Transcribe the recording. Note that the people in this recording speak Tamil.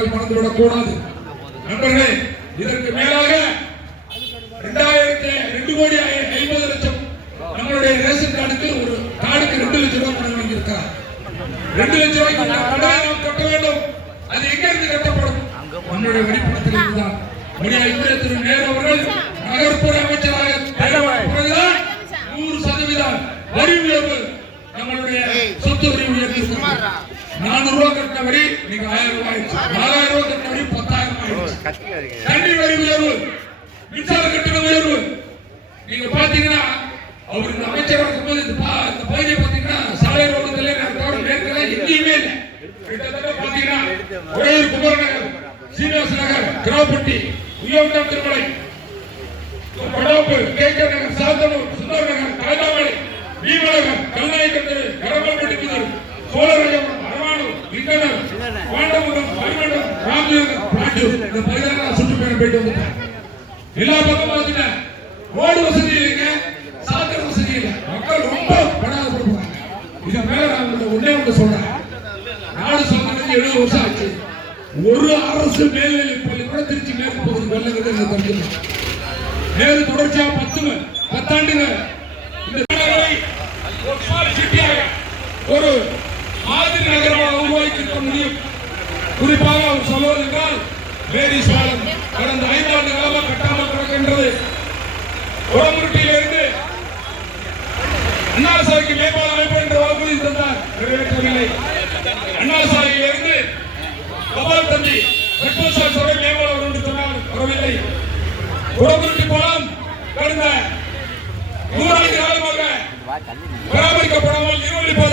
மக்கள் மறந்துவிடக் கூடாது. நண்பர்களே, இதற்கு மேலாக 2,50,00,000 நம்மளுடைய ரேஷன் கார்டுக்கு ஒரு கார்டுக்கு 2 லட்சம் ரூபாய் பணம் வாங்கியிருக்கிறார். 2 லட்சம் ரூபாய்க்கு கடனை நாம் கட்ட வேண்டும். அது எங்க இருந்து கட்டப்படும்? நம்முடைய வரிப்பணத்தில் இருந்துதான். திரு நேரு அவர்கள் நகர்ப்புற அமைச்சராக பிறகுதான் 100% வரி உயர்வு நம்மளுடைய சொத்து வரி உயர்த்திருக்கிறார். 400 ரூபாய் கட்டின வரி நீங்க 1000 ரூபாய், 4000 ரூபாய் கட்டின வரி 10,000. தண்ணீர் வரி உயர்வு, மின்சார கட்டண உயர்வு. நீங்க பாத்தீங்கன்னா அவர் இந்த அமைச்சராக இருக்கும்போது இந்த பகுதியை பாத்தீங்கன்னா சாலை ரோடுகளே மேற்கல எங்கேயுமே இல்லை. கிட்டத்தட்ட பாத்தீங்கன்னா உறையூர் குமரநகர், சீனிவாச நகர், கிராப்பட்டி, உயர்வட்டம், திருமலை, படாப்பு, கேக்கர் நகர், சாத்தனூர், சுந்தர் நகர், காய்தாமலை, வீமநகர், கல்நாயக்கத்தெரு, கடம்பல்பட்டி புதூர், சோழராஜபுரம், அரவானூர், லிங்கனர், பாண்டமுகம், மணிமண்டம், ராமநகர், பாண்டூர் இந்த பகுதியில் சுற்றுப்பயணம் போயிட்டு வந்துட்டேன். எல்லா பக்கம் பாத்தீங்கன்னா ரோடு வசதி இல்லைங்க, சாக்கடை வசதி இல்லை. மக்கள் ரொம்ப படாத கொடுப்பாங்க. இது மேல நான் ஒன்னே ஒன்று சொல்றேன். நாடு சுதந்திரம் 70 வருஷம் ஆச்சு. ஒரு அரசு மேல்நிலை பள்ளி கூட திருச்சி மேற்கு பகுதி வெள்ளங்கிறது மேலும் தொடர்ச்சியா 10 ஆண்டுகள் ஒரு மாதிரி நகரமாக உருவாக்கி இருக்க முடியும். குறிப்பாக அவர் சொல்வது என்றால் மேரிஸ் பாலம் கடந்த 5 ஆண்டு காலமாக கட்டாமல் கிடக்கின்றது. குளமுருட்டியிலிருந்து அண்ணா சாலைக்கு மேம்பாலம் அமைப்பு என்ற வாக்குறுதி தந்தார், நிறைவேற்றவில்லை. அண்ணா சாலையிலிருந்து கபால் தந்தி மெட்ரோசால் சபை மேம்பாலம் என்று சொன்னார், வரவில்லை. குளமுருட்டி பாலம் கடந்த 100 ஆண்டு காலமாக பராமரிக்கப்படாமல் இருவழி பாதை